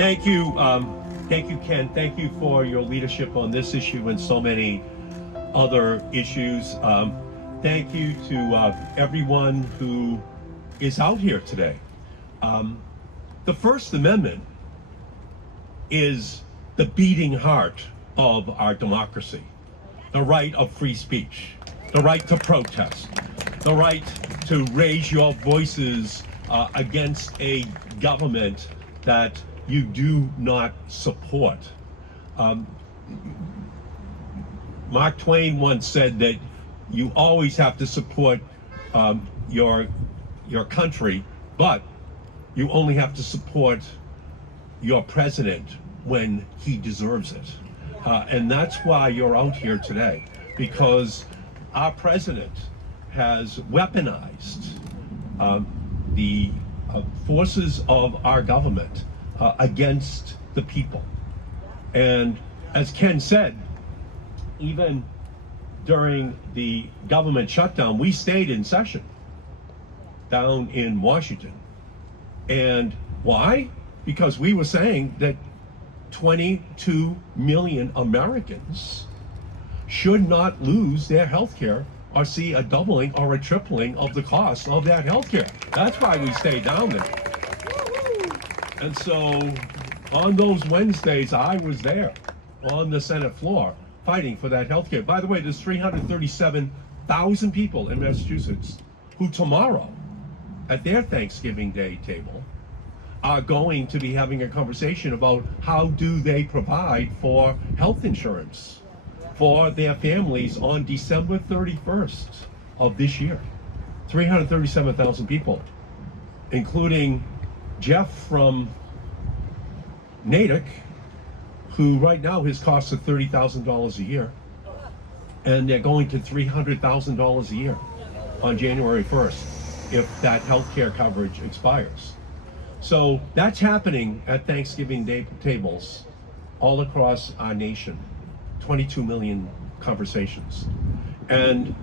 Thank you, Ken. Thank you for your leadership on this issue and so many other issues. Thank you to everyone who is out here today. The First Amendment is the beating heart of our democracy. The right of free speech, the right to protest, the right to raise your voices against a government that you do not support. Mark Twain once said that you always have to support your country, but you only have to support your president when he deserves it. And that's why you're out here today, because our president has weaponized the forces of our government against the people. And as Ken said, even during the government shutdown, we stayed in session down in Washington. And why? Because we were saying that 22 million Americans should not lose their health care or see a doubling or a tripling of the cost of that health care. That's why we stayed down there. And so on those Wednesdays, I was there on the Senate floor fighting for that health care. By the way, there's 337,000 people in Massachusetts who tomorrow at their Thanksgiving Day table are going to be having a conversation about how do they provide for health insurance for their families on December 31st of this year. 337,000 people, including Jeff from Natick, who right now his costs are $30,000 a year, and they're going to $300,000 a year on January 1st if that health care coverage expires. So that's happening at Thanksgiving Day tables all across our nation. 22 million conversations. And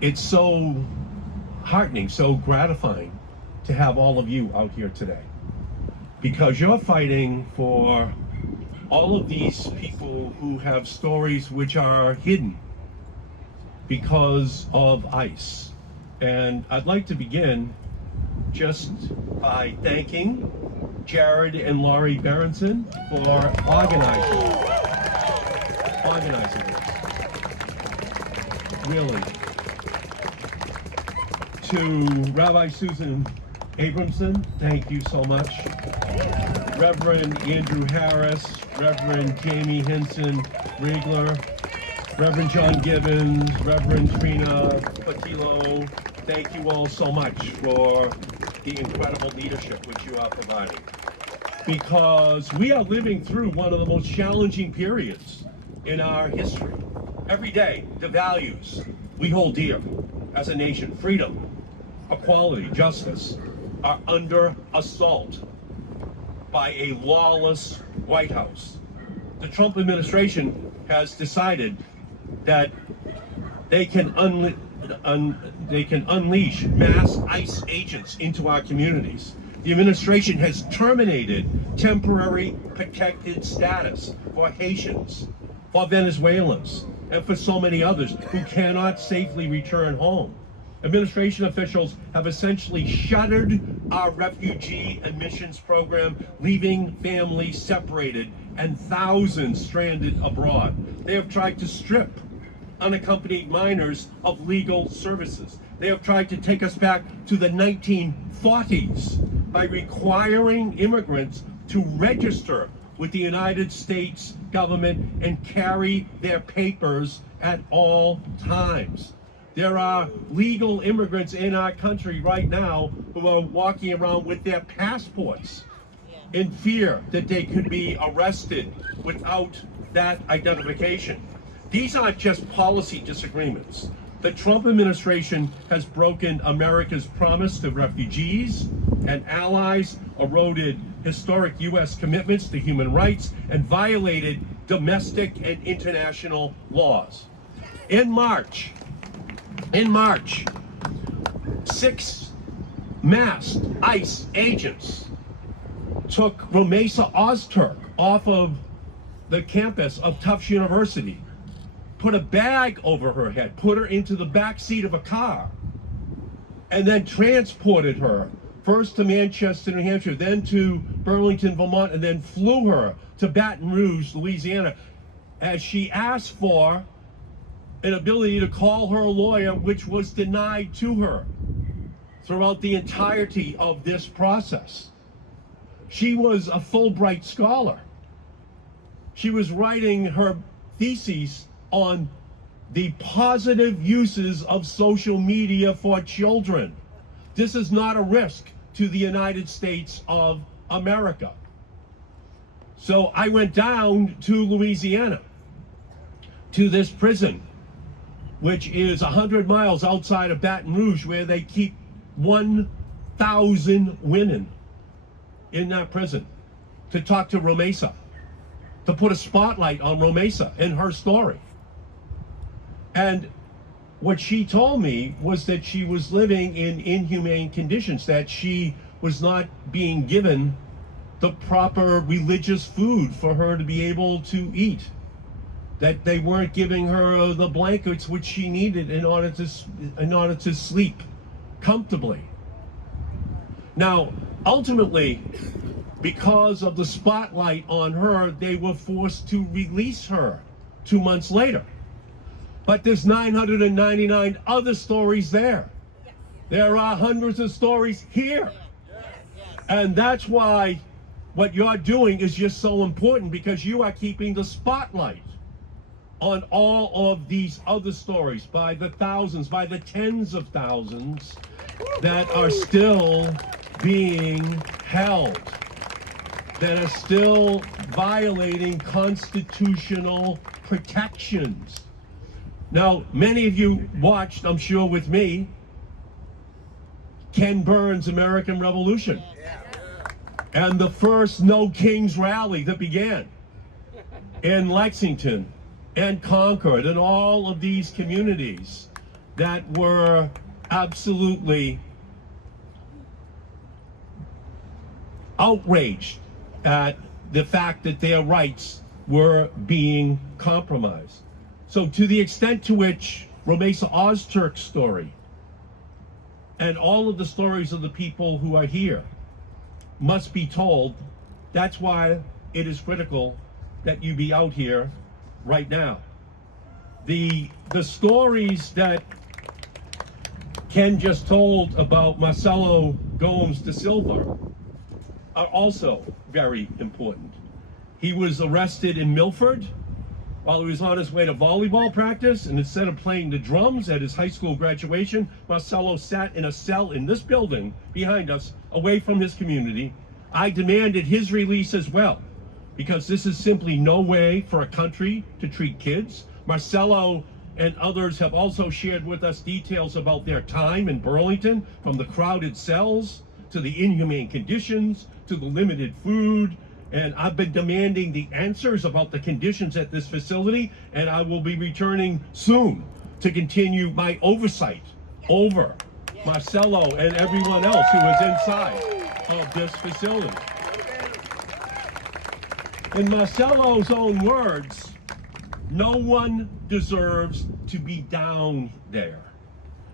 it's so heartening, so gratifying to have all of you out here today, because you're fighting for all of these people who have stories which are hidden because of ICE. And I'd like to begin just by thanking Jared and Laurie Berenson for organizing this. Really. To Rabbi Susan Abramson, thank you so much. Reverend Andrew Harris, Reverend Jamie Hinson Riegler, Reverend John Gibbons, Reverend Trina Patillo, thank you all so much for the incredible leadership which you are providing. Because we are living through one of the most challenging periods in our history. Every day, the values we hold dear as a nation, freedom, equality, justice, are under assault by a lawless White House. The Trump administration has decided that they can unleash mass ICE agents into our communities. The administration has terminated temporary protected status for Haitians, for Venezuelans, and for so many others who cannot safely return home. Administration officials have essentially shuttered our refugee admissions program, leaving families separated and thousands stranded abroad. They have tried to strip unaccompanied minors of legal services. They have tried to take us back to the 1940s by requiring immigrants to register with the United States government and carry their papers at all times. There are legal immigrants in our country right now who are walking around with their passports in fear that they could be arrested without that identification. These aren't just policy disagreements. The Trump administration has broken America's promise to refugees and allies, eroded historic U.S. commitments to human rights, and violated domestic and international laws. In March, 6 masked ICE agents took Romesa Ozturk off of the campus of Tufts University, put a bag over her head, put her into the back seat of a car, and then transported her first to Manchester, New Hampshire, then to Burlington, Vermont, and then flew her to Baton Rouge, Louisiana, as she asked for an ability to call her lawyer, which was denied to her throughout the entirety of this process. She was a Fulbright scholar. She was writing her thesis on the positive uses of social media for children. This is not a risk to the United States of America. So I went down to Louisiana, to this prison, which is 100 miles outside of Baton Rouge, where they keep 1,000 women in that prison, to talk to Romesa, to put a spotlight on Romesa and her story. And what she told me was that she was living in inhumane conditions, that she was not being given the proper religious food for her to be able to eat, that they weren't giving her the blankets which she needed in order to sleep comfortably. Now, ultimately, because of the spotlight on her, they were forced to release her 2 months later. But there's 999 other stories there. There are hundreds of stories here. And that's why what you're doing is just so important, because you are keeping the spotlight on all of these other stories by the thousands, by the tens of thousands that are still being held, that are still violating constitutional protections. Now, many of you watched, I'm sure with me, Ken Burns' American Revolution, and the first No Kings rally that began in Lexington and Concord and all of these communities that were absolutely outraged at the fact that their rights were being compromised. So to the extent to which Romesa Ozturk's story and all of the stories of the people who are here must be told, that's why it is critical that you be out here right now. The stories that Ken just told about Marcelo Gomes da Silva are also very important. He was arrested in Milford while he was on his way to volleyball practice, and instead of playing the drums at his high school graduation, Marcelo sat in a cell in this building behind us, away from his community. I demanded his release as well, because this is simply no way for a country to treat kids. Marcelo and others have also shared with us details about their time in Burlington, from the crowded cells to the inhumane conditions to the limited food. And I've been demanding the answers about the conditions at this facility, and I will be returning soon to continue my oversight over Marcelo and everyone else who is inside of this facility. In Marcelo's own words, no one deserves to be down there.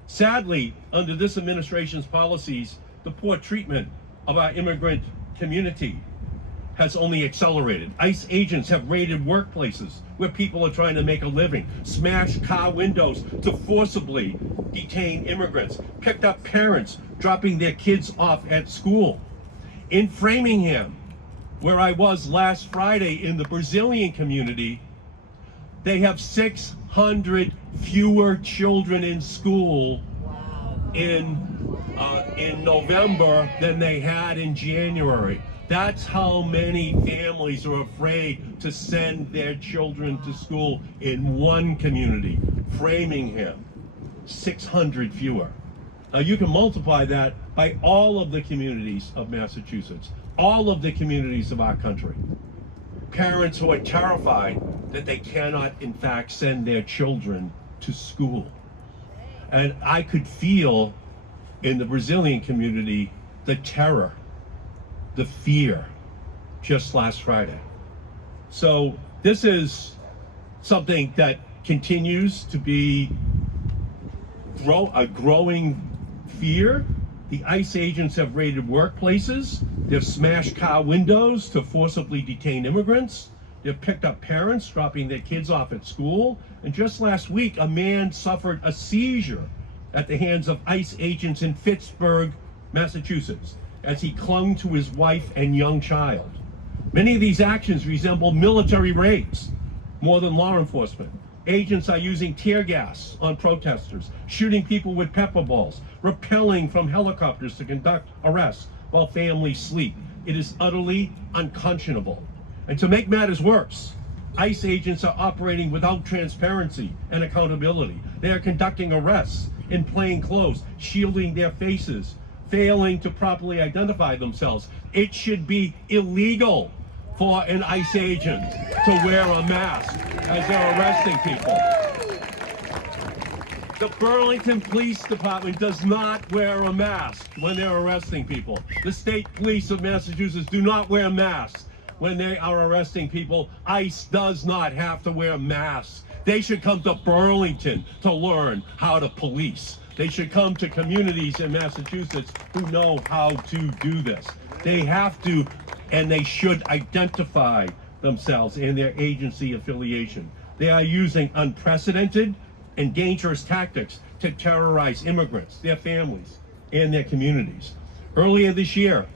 Sadly, under this administration's policies, the poor treatment of our immigrant community has only accelerated. ICE agents have raided workplaces where people are trying to make a living, smashed car windows to forcibly detain immigrants, picked up parents dropping their kids off at school. In Framingham, where I was last Friday in the Brazilian community, they have 600 fewer children in school in November than they had in January. That's how many families are afraid to send their children to school in one community, Framingham, 600 fewer. Now you can multiply that by all of the communities of Massachusetts, all of the communities of our country. Parents who are terrified that they cannot, in fact, send their children to school. And I could feel in the Brazilian community the terror, the fear, just last Friday. So this is something that continues to be a growing fear. The ICE agents have raided workplaces. They've smashed car windows to forcibly detain immigrants. They've picked up parents dropping their kids off at school. And just last week, a man suffered a seizure at the hands of ICE agents in Pittsburgh, Massachusetts, as he clung to his wife and young child. Many of these actions resemble military raids more than law enforcement. Agents are using tear gas on protesters, shooting people with pepper balls, rappelling from helicopters to conduct arrests while families sleep. It is utterly unconscionable. And to make matters worse, ICE agents are operating without transparency and accountability. They are conducting arrests in plain clothes, shielding their faces, failing to properly identify themselves. It should be illegal for an ICE agent to wear a mask as they're arresting people. The Burlington Police Department does not wear a mask when they're arresting people. The state police of Massachusetts do not wear masks when they are arresting people. ICE does not have to wear masks. They should come to Burlington to learn how to police. They should come to communities in Massachusetts who know how to do this. They have to, and they should identify themselves and their agency affiliation. They are using unprecedented and dangerous tactics to terrorize immigrants, their families, and their communities. Earlier this year,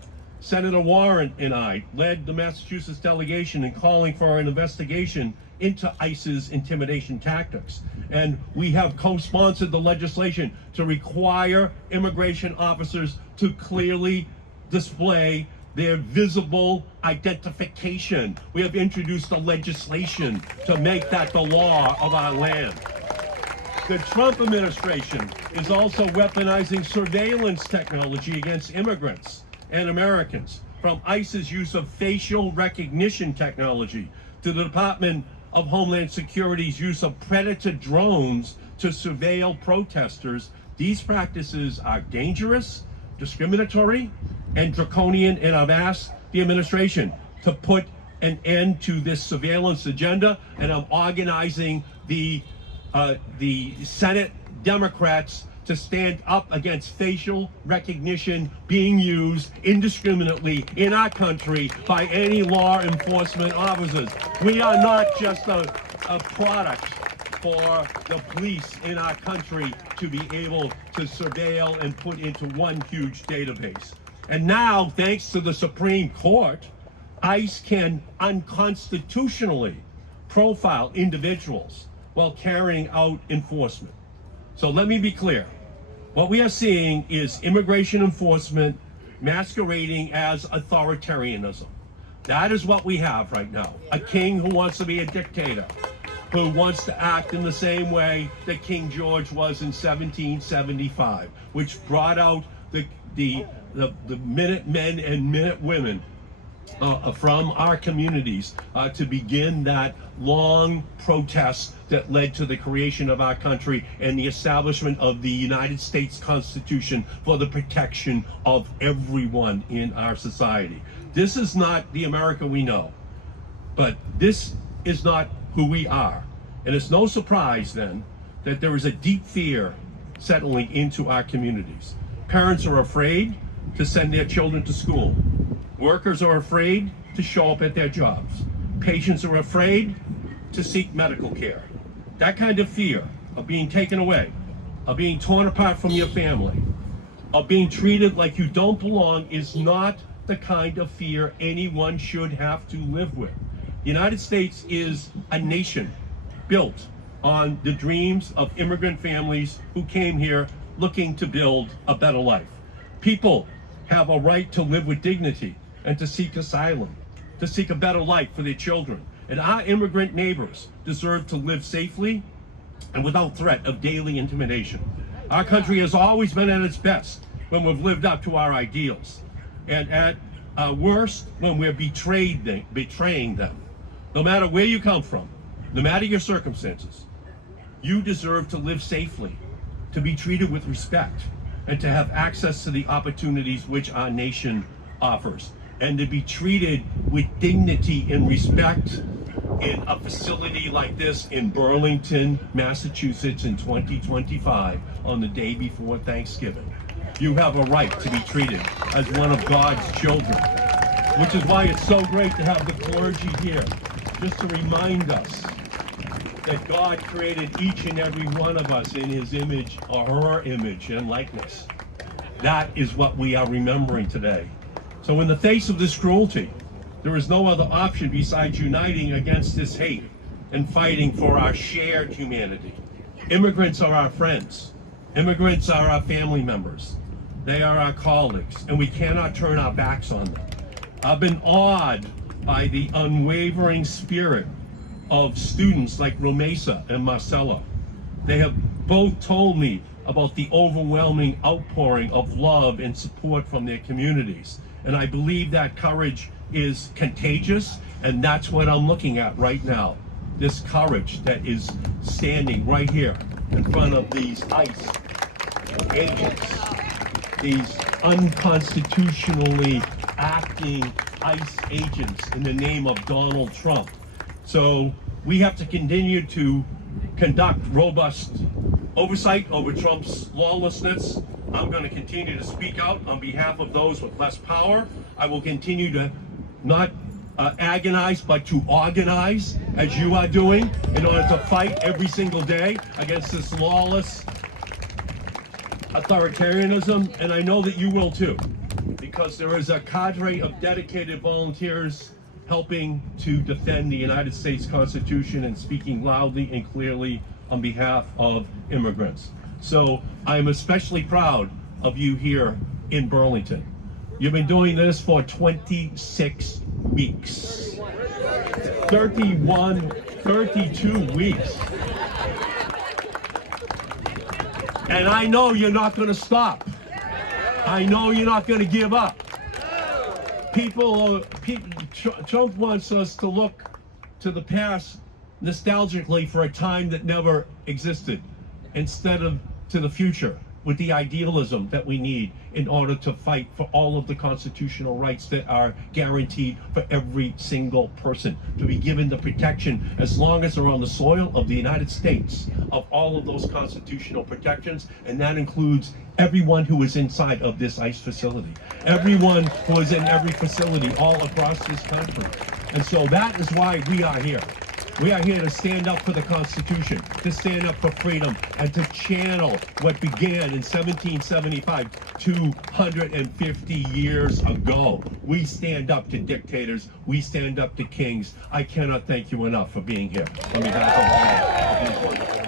Senator Warren and I led the Massachusetts delegation in calling for an investigation into ICE's intimidation tactics. And we have co-sponsored the legislation to require immigration officers to clearly display their visible identification. We have introduced the legislation to make that the law of our land. The Trump administration is also weaponizing surveillance technology against immigrants and Americans, from ICE's use of facial recognition technology to the Department of Homeland Security's use of predator drones to surveil protesters. These practices are dangerous, discriminatory, and draconian, and I've asked the administration to put an end to this surveillance agenda, and I'm organizing the Senate Democrats to stand up against facial recognition being used indiscriminately in our country by any law enforcement officers. We are not just a product for the police in our country to be able to surveil and put into one huge database. And now, thanks to the Supreme Court, ICE can unconstitutionally profile individuals while carrying out enforcement. So let me be clear. What we are seeing is immigration enforcement masquerading as authoritarianism. That is what we have right now. A king who wants to be a dictator, who wants to act in the same way that King George was in 1775, which brought out the Minutemen and Minutewomen from our communities to begin that long protest that led to the creation of our country and the establishment of the United States Constitution for the protection of everyone in our society. This is not the America we know, but this is not who we are. And it's no surprise then that there is a deep fear settling into our communities. Parents are afraid to send their children to school. Workers are afraid to show up at their jobs. Patients are afraid to seek medical care. That kind of fear of being taken away, of being torn apart from your family, of being treated like you don't belong is not the kind of fear anyone should have to live with. The United States is a nation built on the dreams of immigrant families who came here looking to build a better life. People have a right to live with dignity and to seek asylum, to seek a better life for their children. And our immigrant neighbors deserve to live safely and without threat of daily intimidation. Our country has always been at its best when we've lived up to our ideals, and at worst when we're betraying them. No matter where you come from, no matter your circumstances, you deserve to live safely, to be treated with respect, and to have access to the opportunities which our nation offers. and to be treated with dignity and respect in a facility like this in Burlington, Massachusetts in 2025 on the day before Thanksgiving. You have a right to be treated as one of God's children, which is why it's so great to have the clergy here, just to remind us that God created each and every one of us in his image or her image and likeness. That is what we are remembering today. So in the face of this cruelty, there is no other option besides uniting against this hate and fighting for our shared humanity. Immigrants are our friends. Immigrants are our family members. They are our colleagues, and we cannot turn our backs on them. I've been awed by the unwavering spirit of students like Romesa and Marcella. They have both told me about the overwhelming outpouring of love and support from their communities. And I believe that courage is contagious, and that's what I'm looking at right now. This courage that is standing right here in front of these ICE agents, these unconstitutionally acting ICE agents in the name of Donald Trump. So we have to continue to conduct robust oversight over Trump's lawlessness. I'm going to continue to speak out on behalf of those with less power. I will continue to not agonize, but to organize, as you are doing, in order to fight every single day against this lawless authoritarianism. And I know that you will too, because there is a cadre of dedicated volunteers helping to defend the United States Constitution and speaking loudly and clearly on behalf of immigrants. So I'm especially proud of you here in Burlington. You've been doing this for 26 weeks. 32 weeks. And I know you're not going to stop. I know you're not going to give up. Trump wants us to look to the past nostalgically for a time that never existed, instead of to the future with the idealism that we need in order to fight for all of the constitutional rights that are guaranteed for every single person, to be given the protection, as long as they're on the soil of the United States, of all of those constitutional protections. And that includes everyone who is inside of this ICE facility, everyone who is in every facility all across this country. And so that is why we are here. We are here to stand up for the Constitution, to stand up for freedom, and to channel what began in 1775, 250 years ago. We stand up to dictators. We stand up to kings. I cannot thank you enough for being here on behalf of all of these wonderful